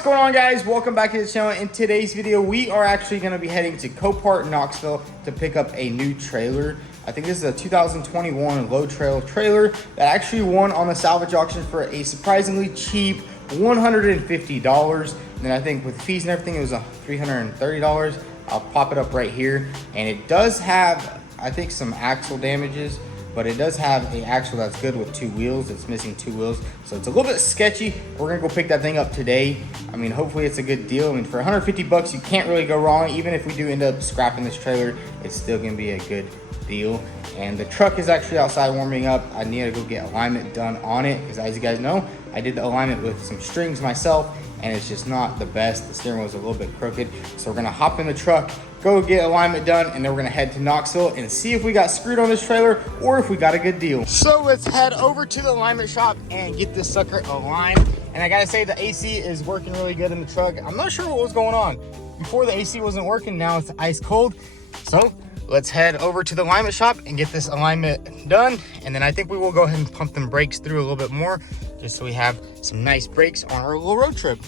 What's going on, guys? Welcome back to the channel. In today's video, we are actually going to be heading to Copart, Knoxville to pick up a new trailer. I think this is a 2021 low trail trailer that actually won on the salvage auction for a surprisingly cheap $150. And then I think with fees and everything, it was $330. I'll pop it up right here. And it does have, I think, some axle damages, but it does have an axle that's good with two wheels. It's missing two wheels, so it's a little bit sketchy. We're gonna go pick that thing up today. I mean, hopefully it's a good deal. I mean, for 150 bucks, you can't really go wrong. Even if we do end up scrapping this trailer, it's still gonna be a good deal. And the truck is actually outside warming up. I need to go get alignment done on it, because as you guys know, I did the alignment with some strings myself, and it's just not the best. The steering wheel is a little bit crooked. So we're gonna hop in the truck, go get alignment done, and then we're gonna head to Knoxville and see if we got screwed on this trailer or if we got a good deal. So let's head over to the alignment shop and get this sucker aligned. And I gotta say, the AC is working really good in the truck. I'm not sure what was going on. Before the AC wasn't working, now it's ice cold. So let's head over to the alignment shop and get this alignment done. And then I think we will go ahead and pump them brakes through a little bit more, just so we have some nice brakes on our little road trip.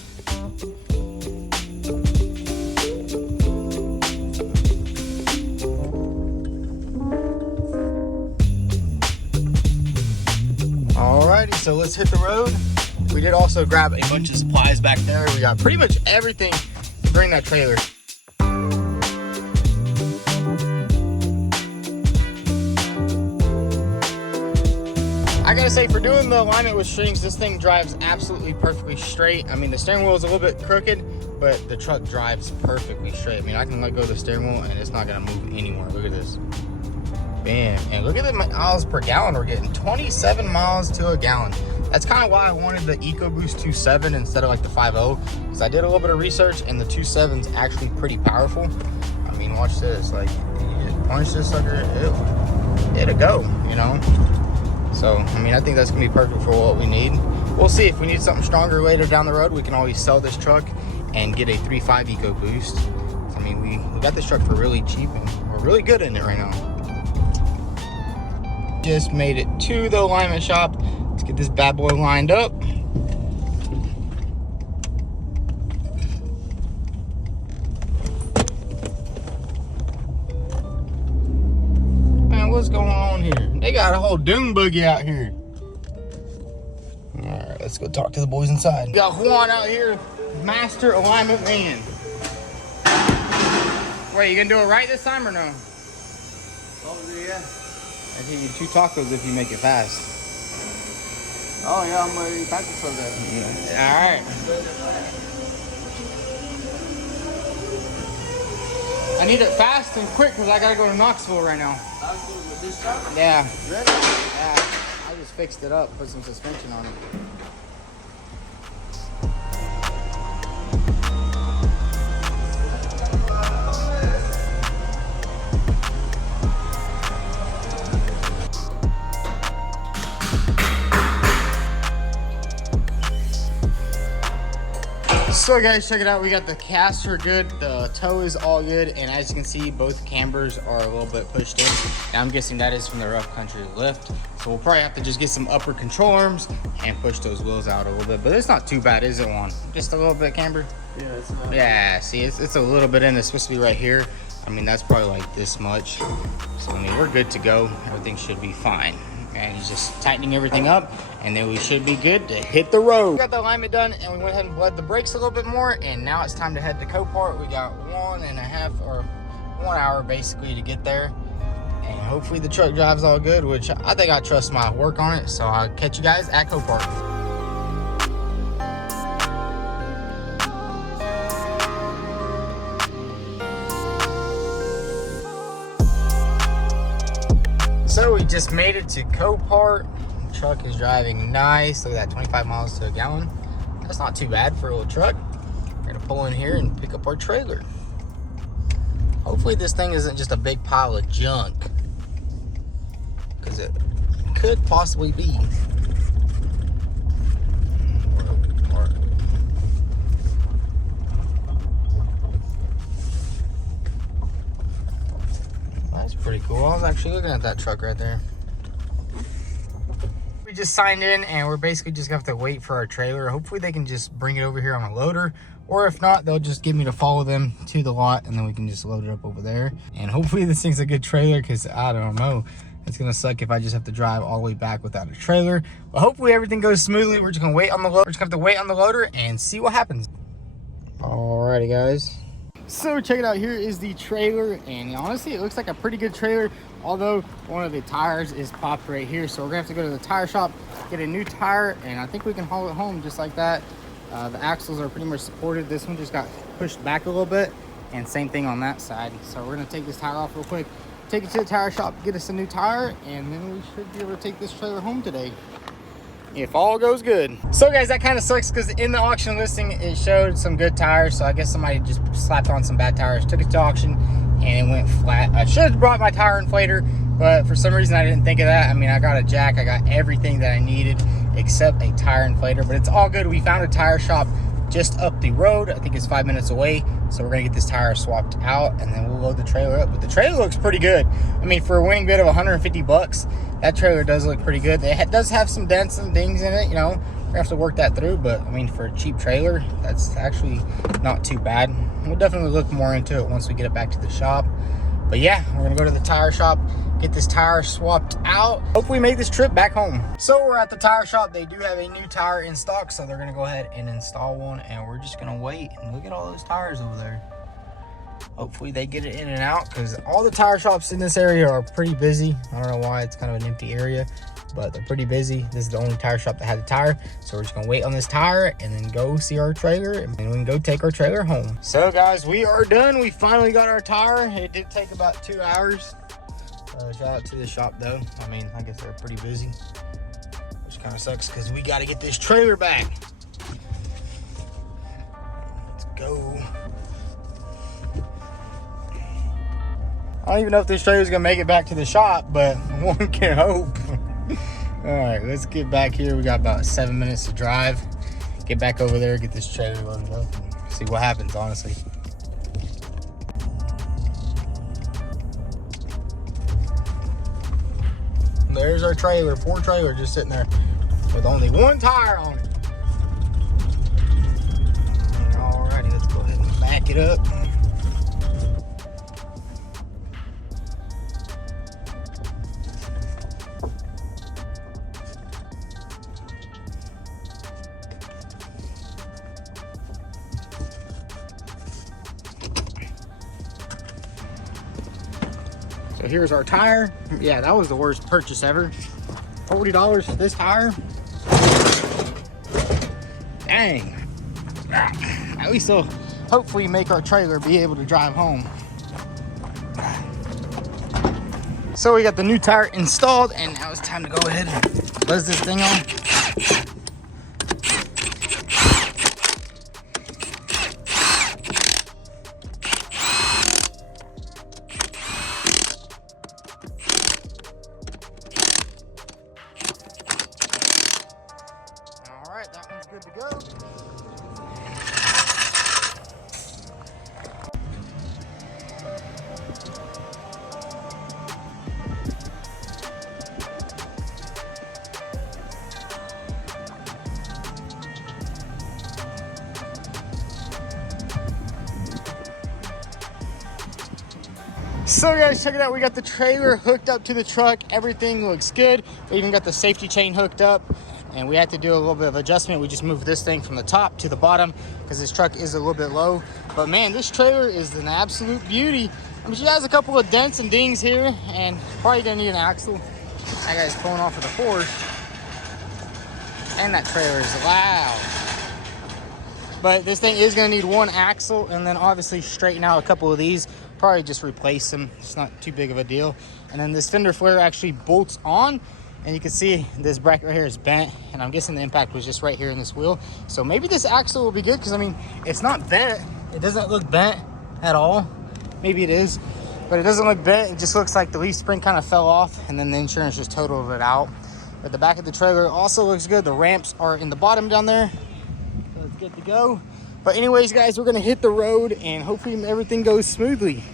Alrighty, so let's hit the road. We did also grab a bunch of supplies back there. We got pretty much everything to bring that trailer. I gotta say, for doing the alignment with strings, this thing drives absolutely perfectly straight. I mean, the steering wheel is a little bit crooked, but the truck drives perfectly straight. I mean, I can let go of the steering wheel and it's not gonna move anymore. Look at this. Bam. And look at the miles per gallon we're getting. 27 miles to a gallon. That's kind of why I wanted the EcoBoost 2.7 instead of like the 5.0, because I did a little bit of research and the 2.7 is actually pretty powerful. I mean, watch this. Like, you just punch this sucker, it'll go, you know? So, I mean, I think that's gonna be perfect for what we need. We'll see if we need something stronger later down the road. We can always sell this truck and get a 3.5 EcoBoost. I mean, we got this truck for really cheap and we're really good in it right now. Just made it to the alignment shop. Let's get this bad boy lined up. Man, what's going on here? They got a whole dune buggy out here. All right, let's go talk to the boys inside. We got Juan out here, master alignment man. Wait, you gonna do it right this time or no? Oh, yeah. I give you 2 tacos if you make it fast. Oh, yeah, I'm ready to practice for that. Yeah. All right. I need it fast and quick because I got to go to Knoxville right now. Knoxville with this truck? Yeah. Really? Yeah. I just fixed it up, put some suspension on it. So guys, check it out. We got the caster good, the toe is all good, and as you can see, both cambers are a little bit pushed in. Now I'm guessing that is from the rough country lift. So we'll probably have to just get some upper control arms and push those wheels out a little bit. But it's not too bad, is it, Juan? Just a little bit camber? Yeah, it's a lot. Yeah, see, it's a little bit in. It's supposed to be right here. I mean, that's probably like this much. So I mean, we're good to go. Everything should be fine. And he's just tightening everything up, and then we should be good to hit the road. We got the alignment done, and we went ahead and bled the brakes a little bit more, and now it's time to head to Copart. We got 1.5 or 1 hour basically to get there, and hopefully the truck drives all good, which I think I trust my work on it. So I'll catch you guys at Copart. So we just made it to Copart. The truck is driving nice. Look at that, 25 miles to a gallon. That's not too bad for a little truck. We're gonna pull in here and pick up our trailer. Hopefully this thing isn't just a big pile of junk, because it could possibly be. That's pretty cool. I was actually looking at that truck right there. We we just signed in and we're basically just gonna have to wait for our trailer. Hopefully they can just bring it over here on a loader, or if not, they'll just get me to follow them to the lot and then we can just load it up over there. And hopefully this thing's a good trailer, because I don't know, it's gonna suck if I just have to drive all the way back without a trailer. But hopefully everything goes smoothly. We're just gonna wait on the loader. We're just gonna have to wait on the loader and see what happens. Alrighty guys, so check it out. Here is the trailer, and honestly it looks like a pretty good trailer, although one of the tires is popped right here. So we're gonna have to go to the tire shop, get a new tire, and I think we can haul it home just like that. The axles are pretty much supported. This one just got pushed back a little bit, and same thing on that side. So we're gonna take this tire off real quick, take it to the tire shop, get us a new tire, and then we should be able to take this trailer home today, if all goes good. So guys, that kind of sucks, because in the auction listing it showed some good tires, so I guess somebody just slapped on some bad tires, took it to auction, and it went flat. I should have brought my tire inflator, but for some reason I didn't think of that. I mean, I got a jack, I got everything that I needed except a tire inflator, but it's all good. We found a tire shop just up the road. I think it's 5 minutes away, so we're gonna get this tire swapped out and then we'll load the trailer up. But the trailer looks pretty good. I mean, for a winning bid of 150 bucks, that trailer does look pretty good. It does have some dents and dings in it, you know, we have to work that through, but I mean, for a cheap trailer, that's actually not too bad. We'll definitely look more into it once we get it back to the shop. But yeah, we're gonna go to the tire shop, get this tire swapped out, hopefully make this trip back home. So we're at the tire shop. They do have a new tire in stock, so they're gonna go ahead and install one, and we're just gonna wait. And look at all those tires over there. Hopefully they get it in and out, because all the tire shops in this area are pretty busy. I don't know why, it's kind of an empty area, but they're pretty busy. This is the only tire shop that had a tire, so we're just gonna wait on this tire and then go see our trailer, and then we can go take our trailer home. So guys, we are done. We finally got our tire. It did take about 2 hours. Shout out to the shop though. I mean, I guess they're pretty busy, which kind of sucks because we got to get this trailer back. Let's go. I don't even know if this trailer is gonna make it back to the shop, but one can hope. All right, let's get back here. We got about 7 minutes to drive. Get back over there, get this trailer loaded up, and see what happens, honestly. There's our trailer, poor trailer, just sitting there with only one tire on it. Alrighty, let's go ahead and back it up. So here's our tire. Yeah, that was the worst purchase ever. $40 for this tire. Dang. At least they'll hopefully make our trailer be able to drive home. So we got the new tire installed, and now it's time to go ahead and buzz this thing on. That one's good to go. So guys, check it out. We got the trailer hooked up to the truck. Everything looks good. We even got the safety chain hooked up. And we had to do a little bit of adjustment. We just moved this thing from the top to the bottom because this truck is a little bit low. But man, this trailer is an absolute beauty. I mean, she has a couple of dents and dings here, and probably gonna need an axle. That guy's pulling off of the force. And that trailer is loud. But this thing is gonna need one axle, and then obviously straighten out a couple of these. Probably just replace them. It's not too big of a deal. And then this fender flare actually bolts on. And you can see this bracket right here is bent, and I'm guessing the impact was just right here in this wheel. So maybe this axle will be good, because I mean, it's not bent. It doesn't look bent at all. Maybe it is, but it doesn't look bent. It just looks like the leaf spring kind of fell off, and then the insurance just totaled it out. But the back of the trailer also looks good. The ramps are in the bottom down there, so it's good to go. But anyways, guys, we're gonna hit the road, and hopefully everything goes smoothly.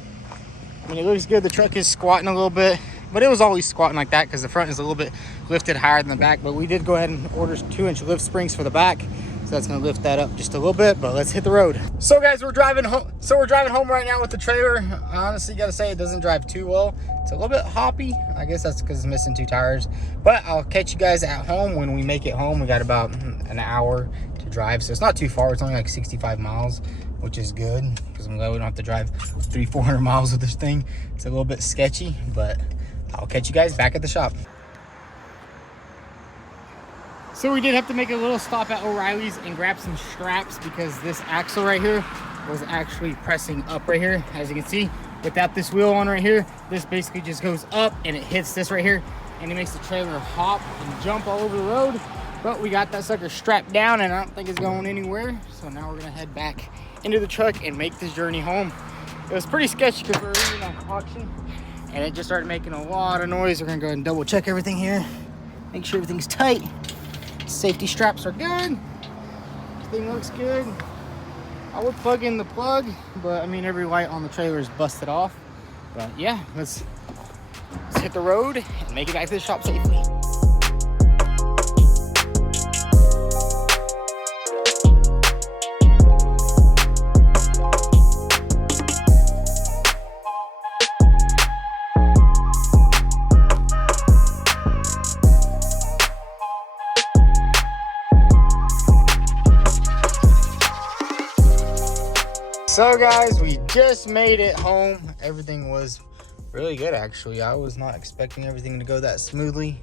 I mean, it looks good. The truck is squatting a little bit. But it was always squatting like that because the front is a little bit lifted higher than the back. But we did go ahead and order 2-inch lift springs for the back. So that's gonna lift that up just a little bit, but let's hit the road. So guys, we're driving home. We're driving home right now with the trailer. I honestly gotta say it doesn't drive too well. It's a little bit hoppy. I guess that's because it's missing 2 tires. But I'll catch you guys at home when we make it home. We got about an hour to drive, so it's not too far. It's only like 65 miles, which is good because I'm glad we don't have to drive 300-400 miles with this thing. It's a little bit sketchy, but I'll catch you guys back at the shop. So we did have to make a little stop at O'Reilly's and grab some straps because this axle right here was actually pressing up right here. As you can see, without this wheel on right here, this basically just goes up and it hits this right here and it makes the trailer hop and jump all over the road. But we got that sucker strapped down and I don't think it's going anywhere. So now we're gonna head back into the truck and make this journey home. It was pretty sketchy because we were reading an auction and it just started making a lot of noise. We're gonna go ahead and double check everything here. Make sure everything's tight. Safety straps are good. Everything looks good. I would plug in the plug, but I mean every light on the trailer is busted off. But yeah, let's hit the road and make it back to the shop safely. So guys, we just made it home. Everything was really good actually. I was not expecting everything to go that smoothly.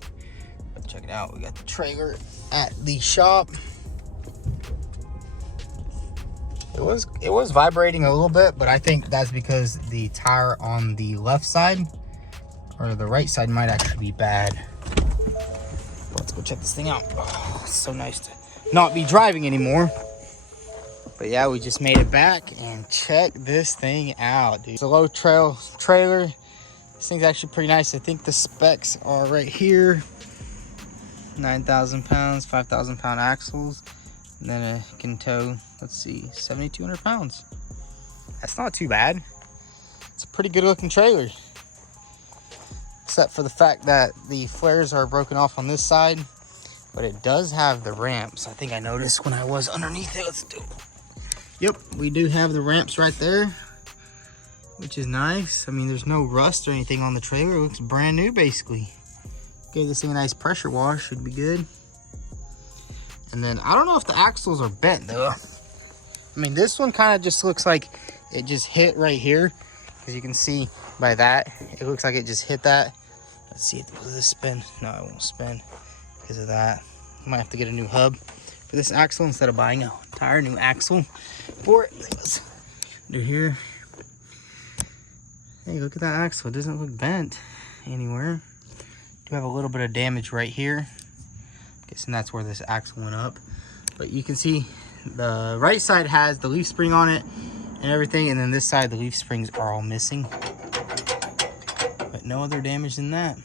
But check it out, we got the trailer at the shop. It was vibrating a little bit, but I think that's because the tire on the left side or the right side might actually be bad. Let's go check this thing out. Oh, it's so nice to not be driving anymore. But yeah, we just made it back and check this thing out, dude. It's a low trail trailer. This thing's actually pretty nice. I think the specs are right here. 9,000 pounds, 5,000 pound axles. And then it can tow, let's see, 7,200 pounds. That's not too bad. It's a pretty good looking trailer. Except for the fact that the flares are broken off on this side. But it does have the ramps. I think I noticed when I was underneath it. Let's do it. Yep, we do have the ramps right there, which is nice. I mean, there's no rust or anything on the trailer. It looks brand new, basically. Gave this thing a nice pressure wash, should be good. And then, I don't know if the axles are bent, though. I mean, this one kind of just looks like it just hit right here. As you can see by that, it looks like it just hit that. Let's see, will this spin? No, it won't spin because of that. I might have to get a new hub for this axle instead of buying a entire new axle for it. Let's do here. Hey, look at that axle. It doesn't look bent anywhere. Do have a little bit of damage right here. Guessing that's where this axle went up. But you can see the right side has the leaf spring on it and everything, and then this side the leaf springs are all missing. But no other damage than that.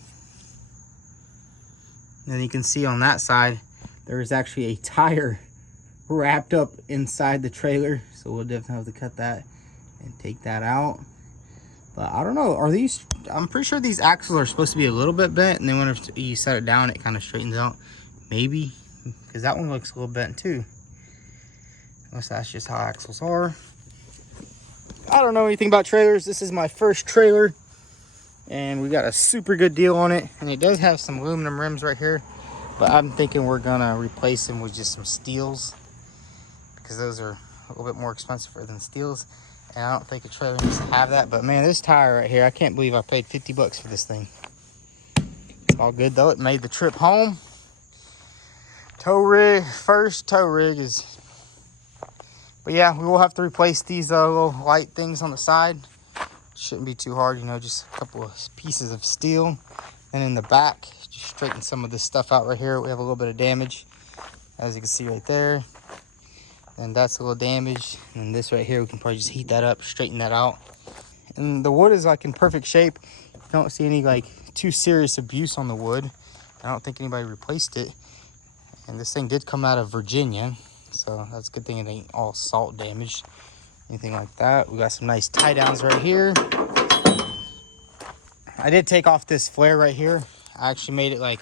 And then you can see on that side there is actually a tire wrapped up inside the trailer, so we'll definitely have to cut that and take that out. But I don't know, are these, I'm pretty sure these axles are supposed to be a little bit bent, and then when you set it down it kind of straightens out, maybe, because that one looks a little bent too, unless that's just how axles are. I don't know anything about trailers. This is my first trailer and we got a super good deal on it, and it does have some aluminum rims right here, but I'm thinking we're gonna replace them with just some steels because those are a little bit more expensive than steels, and I don't think a trailer needs to have that. But man, this tire right here, I can't believe I paid 50 bucks for this thing. It's all good though. It made the trip home. Tow rig, first tow rig is, but yeah, we will have to replace these little light things on the side. Shouldn't be too hard, you know, just a couple of pieces of steel. And in the back, just straighten some of this stuff out right here. We have a little bit of damage, as you can see right there. And that's a little damage. And this right here, we can probably just heat that up, straighten that out. And the wood is like in perfect shape. You don't see any like too serious abuse on the wood. I don't think anybody replaced it. And this thing did come out of Virginia, so that's a good thing it ain't all salt damaged, anything like that. We got some nice tie downs right here. I did take off this flare right here. I actually made it like,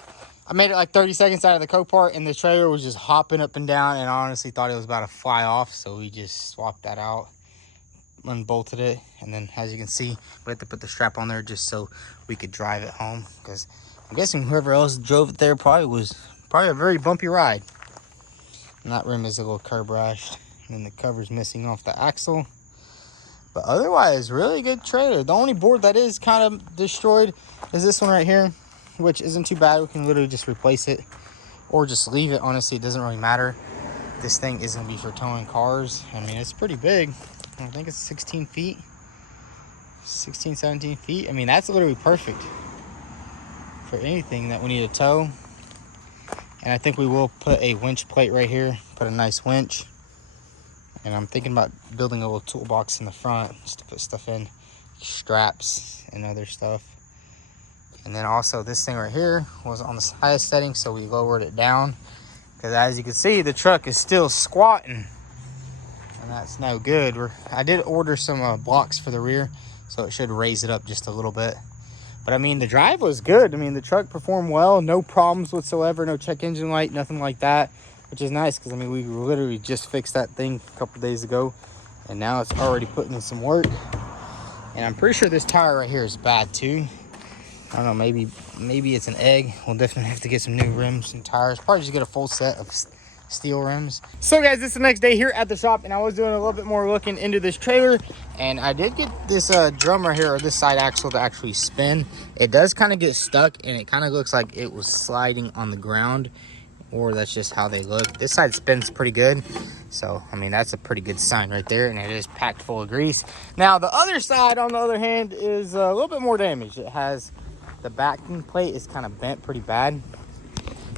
30 seconds out of the Copart, and the trailer was just hopping up and down, and I honestly thought it was about to fly off, so we just swapped that out, unbolted it, and then as you can see, we had to put the strap on there just so we could drive it home, because I'm guessing whoever else drove it there was a very bumpy ride. And that rim is a little curb rashed, and then the cover's missing off the axle. But otherwise, really good trailer. The only board that is kind of destroyed is this one right here, which isn't too bad. We can literally just replace it or just leave it. Honestly, it doesn't really matter. This thing is going to be for towing cars. I mean, it's pretty big. I think it's 16 feet, 16, 17 feet. I mean, that's literally perfect for anything that we need to tow. And I think we will put a winch plate right here, put a nice winch. And I'm thinking about building a little toolbox in the front just to put stuff in, straps and other stuff. And then also this thing right here was on the highest setting, so we lowered it down. Because as you can see, the truck is still squatting. And that's no good. I did order some blocks for the rear, so it should raise it up just a little bit. But I mean, the drive was good. I mean, the truck performed well, no problems whatsoever, no check engine light, nothing like that, which is nice because I mean, we literally just fixed that thing a couple days ago, and now it's already putting in some work. And I'm pretty sure this tire right here is bad too. I don't know, maybe it's an egg. We'll definitely have to get some new rims and tires. Probably just get a full set of steel rims. So guys, this is the next day here at the shop, and I was doing a little bit more looking into this trailer, and I did get this drum right here, or this side axle, to actually spin. It does kind of get stuck, and it kind of looks like it was sliding on the ground, or that's just how they look. This side spins pretty good, so I mean, that's a pretty good sign right there, and it is packed full of grease. Now the other side, on the other hand, is a little bit more damaged. It has the backing plate is kind of bent pretty bad.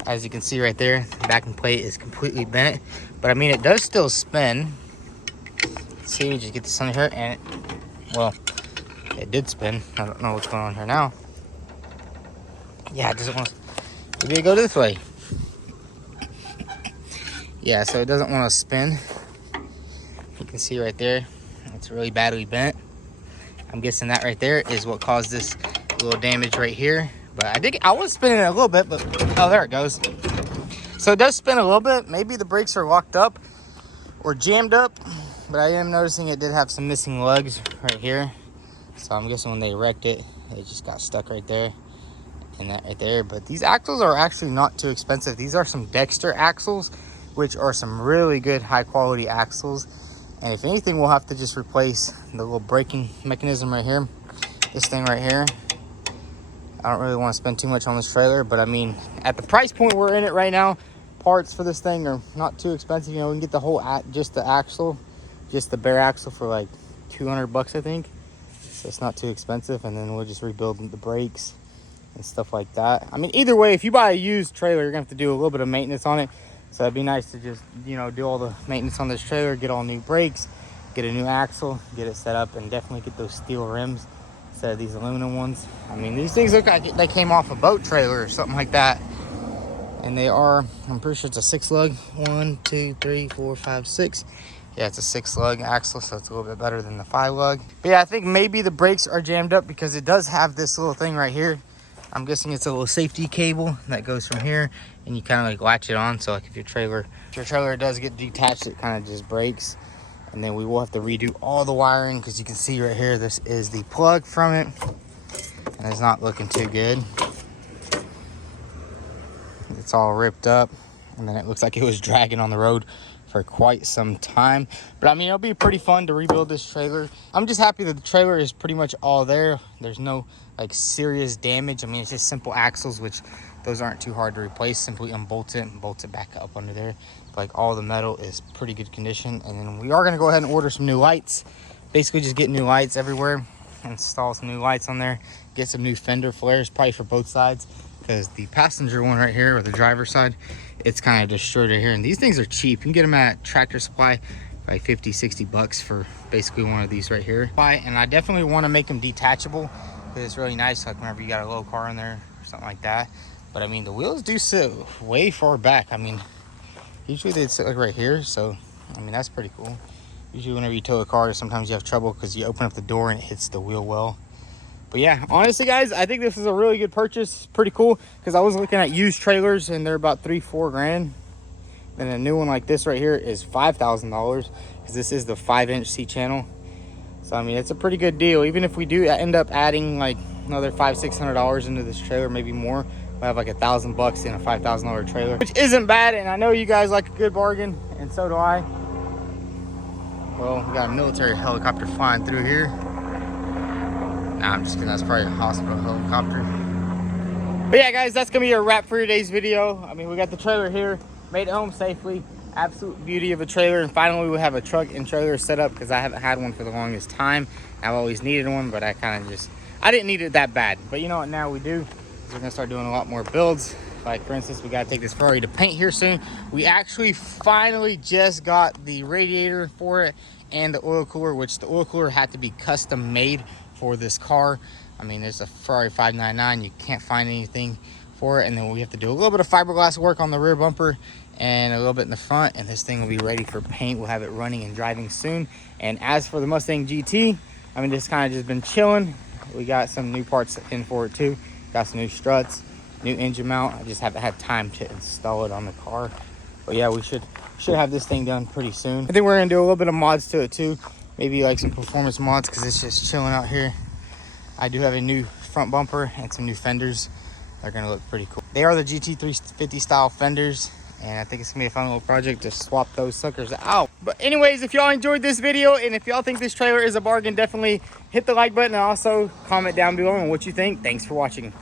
As you can see right there, the backing plate is completely bent, but I mean, it does still spin. Let's see, we just get this on here, and well, it did spin. I don't know what's going on here now. Yeah, it doesn't want to, maybe it go this way. Yeah, so it doesn't want to spin. You can see right there, it's really badly bent. I'm guessing that right there is what caused this little damage right here. But I was spinning it a little bit, but oh, there it goes. So it does spin a little bit. Maybe the brakes are locked up or jammed up, but I am noticing it did have some missing lugs right here. So I'm guessing when they wrecked it, it just got stuck right there and that right there. But these axles are actually not too expensive. These are some Dexter axles, which are some really good high quality axles. And if anything, we'll have to just replace the little braking mechanism right here. This thing right here. I don't really want to spend too much on this trailer, but I mean, at the price point we're in it right now, parts for this thing are not too expensive. You know, we can get the whole, just the axle, just the bare axle for like 200 bucks, I think. So it's not too expensive, and then we'll just rebuild the brakes and stuff like that. I mean, either way, if you buy a used trailer, you're gonna have to do a little bit of maintenance on it. So it'd be nice to just, you know, do all the maintenance on this trailer, get all new brakes, get a new axle, get it set up, and definitely get those steel rims instead of these aluminum ones. I mean, these things look like they came off a boat trailer or something like that. And they are, I'm pretty sure it's a 6 lug. 1, 2, 3, 4, 5, 6. Yeah, it's a 6 lug axle, so it's a little bit better than the 5 lug. But yeah, I think maybe the brakes are jammed up because it does have this little thing right here. I'm guessing it's a little safety cable that goes from here, and you kind of like latch it on. So like if your trailer does get detached, it kind of just breaks. And then we will have to redo all the wiring, because you can see right here, this is the plug from it, and it's not looking too good. It's all ripped up, and then it looks like it was dragging on the road for quite some time. But I mean, it'll be pretty fun to rebuild this trailer. I'm just happy that the trailer is pretty much all there. There's no like serious damage. I mean, it's just simple axles, which those aren't too hard to replace. Simply unbolt it and bolt it back up under there. Like, all the metal is pretty good condition. And then we are going to go ahead and order some new lights. Basically just get new lights everywhere, install some new lights on there, get some new fender flares, probably for both sides, because the passenger one right here, or the driver's side, it's kind of destroyed right here. And these things are cheap. You can get them at Tractor Supply by 50, 60 bucks for basically one of these right here. And I definitely want to make them detachable, because it's really nice, like whenever you got a low car in there or something like that. But I mean, the wheels do sit way far back. I mean, usually they'd sit like right here, so I mean, that's pretty cool. Usually whenever you tow a car, sometimes you have trouble because you open up the door and it hits the wheel well. But yeah, honestly guys, I think this is a really good purchase. Pretty cool, because I was looking at used trailers and they're about 3-4 grand. And a new one like this right here is $5,000, because this is the 5-inch C-channel. So I mean, it's a pretty good deal. Even if we do end up adding like another $500-600 into this trailer, maybe more, we'll have like $1,000 in a $5,000 trailer, which isn't bad. And I know you guys like a good bargain, and so do I. Well, we got a military helicopter flying through here. Nah, I'm just kidding. That's probably a hospital helicopter. But yeah, guys, that's gonna be a wrap for today's video. I mean, we got the trailer here, made it home safely. Absolute beauty of a trailer. And finally, we have a truck and trailer set up, because I haven't had one for the longest time. I've always needed one, but I didn't need it that bad. But you know what, now we do. We're gonna start doing a lot more builds. Like for instance, we gotta take this Ferrari to paint here soon. We actually finally just got the radiator for it and the oil cooler, which the oil cooler had to be custom made for this car. I mean, there's a Ferrari 599, you can't find anything for it. And then we have to do a little bit of fiberglass work on the rear bumper and a little bit in the front, and this thing will be ready for paint. We'll have it running and driving soon. And as for the Mustang GT, I mean, this kind of just been chilling. We got some new parts in for it too. Got some new struts, new engine mount. I just haven't had time to install it on the car. But yeah, we should have this thing done pretty soon. I think we're gonna do a little bit of mods to it too. Maybe like some performance mods, because it's just chilling out here. I do have a new front bumper and some new fenders. They're gonna look pretty cool. They are the GT350 style fenders, and I think it's gonna be a fun little project to swap those suckers out. But anyways, if y'all enjoyed this video, and if y'all think this trailer is a bargain, definitely hit the like button, and also comment down below on what you think. Thanks for watching.